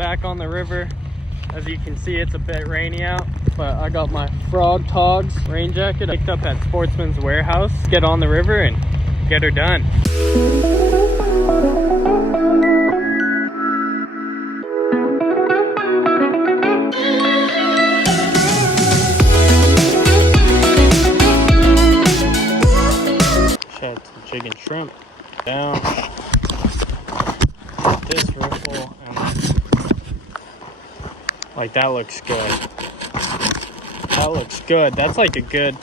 back on the river. As you can see, it's a bit rainy out, but I got my Frog Togs rain jacket I picked up at Sportsman's Warehouse. Get on the river and get her done. Had some jig and shrimp down this riffle, and like that looks good. That looks good. That's like a good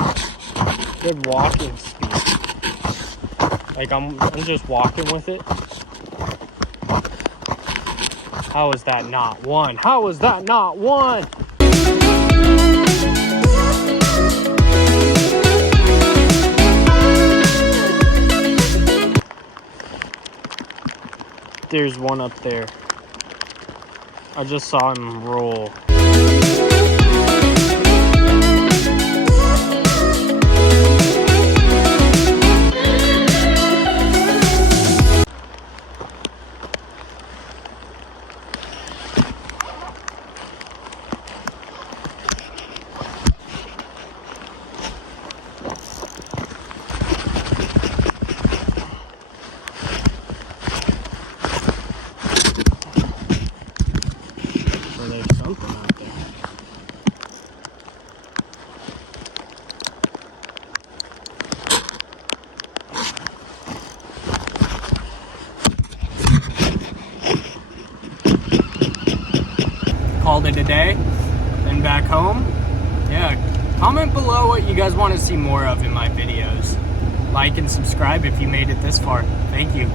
walking speed. Like I'm just walking with it. How is that not one? How is that not one? There's one up there. I just saw him roll. Something out there. Called it a day. Then back home. Yeah, comment below what you guys want to see more of in my videos. Like and subscribe if you made it this far. Thank you.